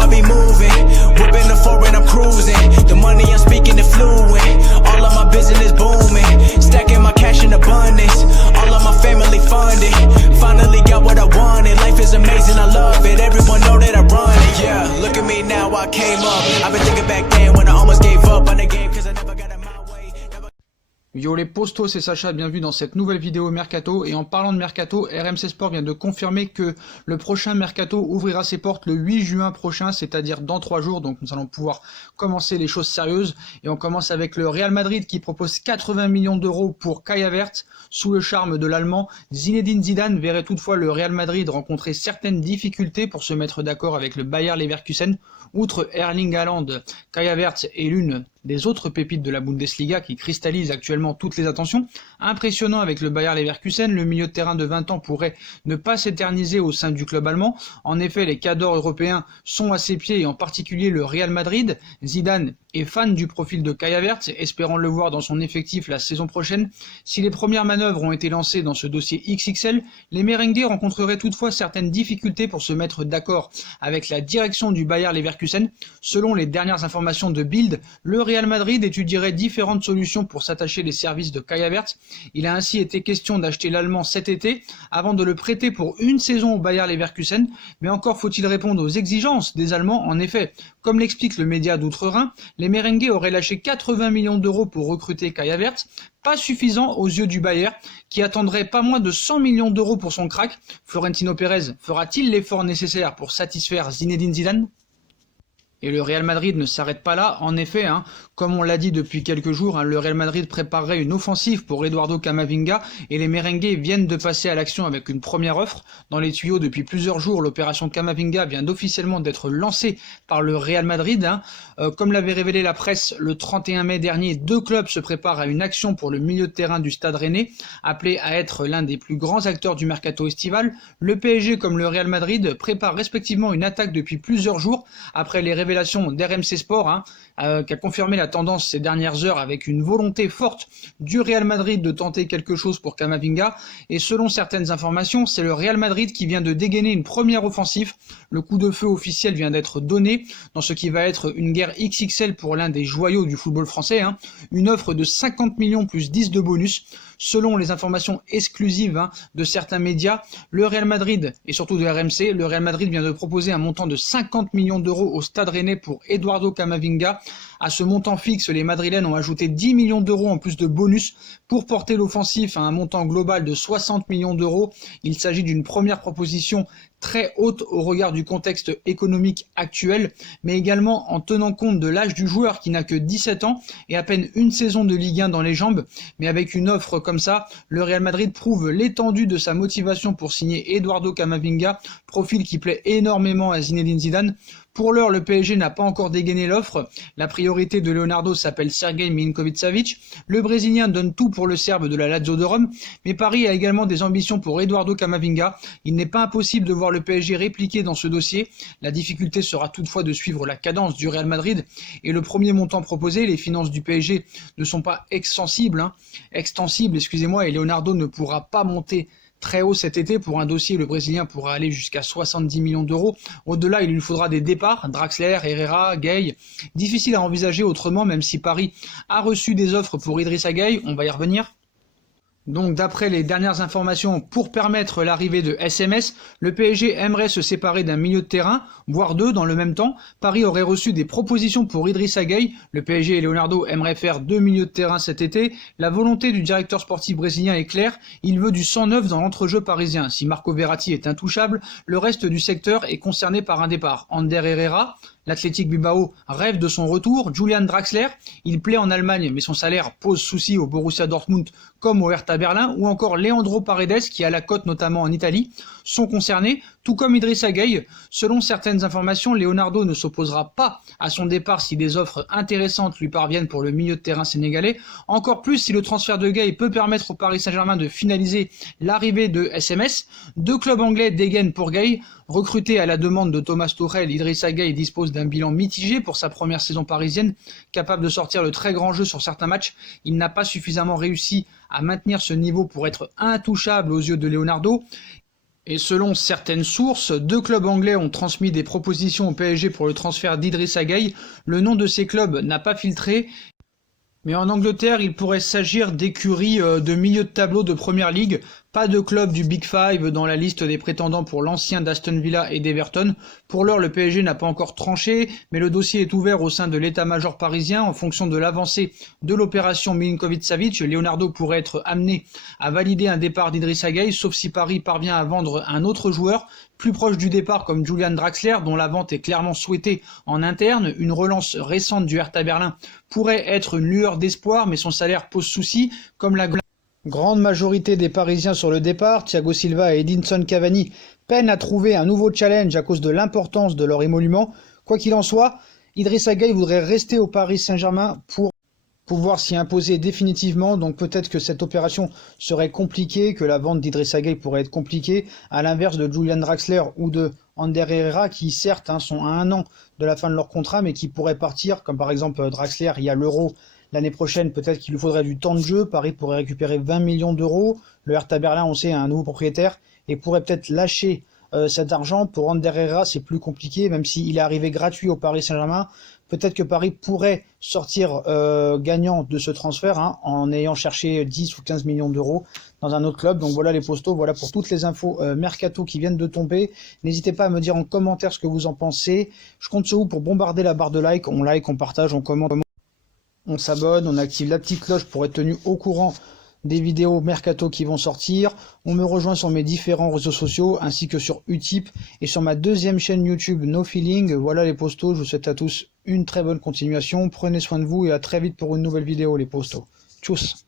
I be moving. Whipping the foreign, I'm cruising. The money I'm speaking is fluent. All of my business booming. Stacking my cash in abundance. All of my family funded. Finally got what I wanted. Life is amazing, I love it. Everyone know that I run it. Yeah, look at me now, I came up. I've been thinking back then when I almost gave up on the game cause I never got in my way. Yo les postos, c'est Sacha, bienvenue dans cette nouvelle vidéo Mercato. Et en parlant de Mercato, RMC Sport vient de confirmer que le prochain Mercato ouvrira ses portes le 8 juin prochain, c'est-à-dire dans 3 jours. Donc nous allons pouvoir commencer les choses sérieuses. Et on commence avec le Real Madrid qui propose 80 millions d'euros pour Kai Havertz. Sous le charme de l'Allemand, Zinedine Zidane verrait toutefois le Real Madrid rencontrer certaines difficultés pour se mettre d'accord avec le Bayer Leverkusen. Outre Erling Haaland, Kai Havertz est l'une des autres pépites de la Bundesliga qui cristallise actuellement toutes les attentions. Impressionnant avec le Bayer Leverkusen, le milieu de terrain de 20 ans pourrait ne pas s'éterniser au sein du club allemand. En effet, les cadors européens sont à ses pieds et en particulier le Real Madrid. Zidane est fan du profil de Kai Havertz, espérant le voir dans son effectif la saison prochaine. Si les premières manœuvres ont été lancées dans ce dossier XXL, les merengues rencontreraient toutefois certaines difficultés pour se mettre d'accord avec la direction du Bayer Leverkusen. Selon les dernières informations de Bild, le Real Madrid étudierait différentes solutions pour s'attacher les services de Kai Havertz. Il a ainsi été question d'acheter l'Allemand cet été avant de le prêter pour une saison au Bayer Leverkusen, mais encore faut-il répondre aux exigences des Allemands. En effet, comme l'explique le média d'Outre-Rhin, les merengues auraient lâché 80 millions d'euros pour recruter Kai Havertz, pas suffisant aux yeux du Bayer, qui attendrait pas moins de 100 millions d'euros pour son crack. Florentino Pérez fera-t-il l'effort nécessaire pour satisfaire Zinedine Zidane ? Et le Real Madrid ne s'arrête pas là, en effet, comme on l'a dit depuis quelques jours, le Real Madrid préparerait une offensive pour Eduardo Camavinga et les merengues viennent de passer à l'action avec une première offre. Dans les tuyaux depuis plusieurs jours, l'opération Camavinga vient officiellement d'être lancée par le Real Madrid. Comme l'avait révélé la presse le 31 mai dernier, 2 clubs se préparent à une action pour le milieu de terrain du Stade Rennais, appelé à être l'un des plus grands acteurs du mercato estival. Le PSG comme le Real Madrid préparent respectivement une attaque depuis plusieurs jours après les révélations d'RMC Sport qui a confirmé la tendance ces dernières heures avec une volonté forte du Real Madrid de tenter quelque chose pour Camavinga. Et selon certaines informations, c'est le Real Madrid qui vient de dégainer une première offensive. Le coup de feu officiel vient d'être donné dans ce qui va être une guerre XXL pour l'un des joyaux du football français. Une offre de 50 millions plus 10 de bonus. Selon les informations exclusives de certains médias, le Real Madrid, et surtout de RMC, le Real Madrid vient de proposer un montant de 50 millions d'euros au Stade Rennais pour Eduardo Camavinga. À ce montant fixe, les Madrilènes ont ajouté 10 millions d'euros en plus de bonus pour porter l'offensif à un montant global de 60 millions d'euros. Il s'agit d'une première proposition très haute au regard du contexte économique actuel, mais également en tenant compte de l'âge du joueur qui n'a que 17 ans et à peine une saison de Ligue 1 dans les jambes. Mais avec une offre comme ça, le Real Madrid prouve l'étendue de sa motivation pour signer Eduardo Camavinga, profil qui plaît énormément à Zinedine Zidane. Pour l'heure, le PSG n'a pas encore dégainé l'offre. La priorité de Leonardo s'appelle Sergej Milinković-Savić. Le Brésilien donne tout pour le Serbe de la Lazio de Rome, mais Paris a également des ambitions pour Eduardo Camavinga. Il n'est pas impossible de voir le PSG répliquer dans ce dossier. La difficulté sera toutefois de suivre la cadence du Real Madrid et le premier montant proposé. Les finances du PSG ne sont pas extensibles, et Leonardo ne pourra pas monter très haut cet été. Pour un dossier, le Brésilien pourra aller jusqu'à 70 millions d'euros. Au-delà, il lui faudra des départs, Draxler, Herrera, Gueye. Difficile à envisager autrement, même si Paris a reçu des offres pour Idrissa Gueye, on va y revenir. Donc d'après les dernières informations, pour permettre l'arrivée de SMS, le PSG aimerait se séparer d'un milieu de terrain, voire 2 dans le même temps. Paris aurait reçu des propositions pour Idrissa Gueye. Le PSG et Leonardo aimeraient faire 2 milieux de terrain cet été. La volonté du directeur sportif brésilien est claire, il veut du sang neuf dans l'entrejeu parisien. Si Marco Verratti est intouchable, le reste du secteur est concerné par un départ. Ander Herrera, l'Athletic Bilbao rêve de son retour. Julian Draxler, il plaît en Allemagne, mais son salaire pose souci au Borussia Dortmund comme au Hertha Berlin, ou encore Leandro Paredes, qui a la cote notamment en Italie, sont concernés, tout comme Idrissa Gueye. Selon certaines informations, Leonardo ne s'opposera pas à son départ si des offres intéressantes lui parviennent pour le milieu de terrain sénégalais, encore plus si le transfert de Gueye peut permettre au Paris Saint-Germain de finaliser l'arrivée de SMS. 2 clubs anglais dégainent pour Gueye. Recruté à la demande de Thomas Tuchel, Idrissa Gueye dispose d'un bilan mitigé pour sa première saison parisienne. Capable de sortir le très grand jeu sur certains matchs, il n'a pas suffisamment réussi à maintenir ce niveau pour être intouchable aux yeux de Leonardo. Et selon certaines sources, 2 clubs anglais ont transmis des propositions au PSG pour le transfert d'Idrissa Gueye. Le nom de ces clubs n'a pas filtré. Mais en Angleterre, il pourrait s'agir d'écuries de milieu de tableau de Première Ligue. Pas de club du Big Five dans la liste des prétendants pour l'ancien d'Aston Villa et d'Everton. Pour l'heure, le PSG n'a pas encore tranché, mais le dossier est ouvert au sein de l'état-major parisien. En fonction de l'avancée de l'opération Milinkovic-Savic, Leonardo pourrait être amené à valider un départ d'Idrissa Gueye, sauf si Paris parvient à vendre un autre joueur plus proche du départ comme Julian Draxler, dont la vente est clairement souhaitée en interne. Une relance récente du Hertha Berlin pourrait être une lueur d'espoir, mais son salaire pose souci, comme la grande majorité des Parisiens sur le départ. Thiago Silva et Edinson Cavani peinent à trouver un nouveau challenge à cause de l'importance de leur émolument. Quoi qu'il en soit, Idrissa Gueye voudrait rester au Paris Saint-Germain pour pouvoir s'y imposer définitivement, donc peut-être que cette opération serait compliquée, que la vente d'Idrissa Gueye pourrait être compliquée, à l'inverse de Julian Draxler ou de Ander Herrera, qui certes sont à 1 an de la fin de leur contrat, mais qui pourraient partir, comme par exemple Draxler, il y a l'Euro l'année prochaine, peut-être qu'il lui faudrait du temps de jeu, Paris pourrait récupérer 20 millions d'euros, le Hertha Berlin, on sait, a un nouveau propriétaire, et pourrait peut-être lâcher cet argent. Pour Ander Herrera, c'est plus compliqué, même s'il est arrivé gratuit au Paris Saint-Germain. Peut-être que Paris pourrait sortir gagnant de ce transfert en ayant cherché 10 ou 15 millions d'euros dans un autre club. Donc voilà les postos, voilà pour toutes les infos mercato qui viennent de tomber. N'hésitez pas à me dire en commentaire ce que vous en pensez. Je compte sur vous pour bombarder la barre de like, on partage, on commente, on s'abonne, on active la petite cloche pour être tenu au courant des vidéos mercato qui vont sortir. On me rejoint sur mes différents réseaux sociaux ainsi que sur Utip et sur ma deuxième chaîne YouTube No Feeling. Voilà les postos, je vous souhaite à tous une très bonne continuation. Prenez soin de vous et à très vite pour une nouvelle vidéo les postos. Tchuss.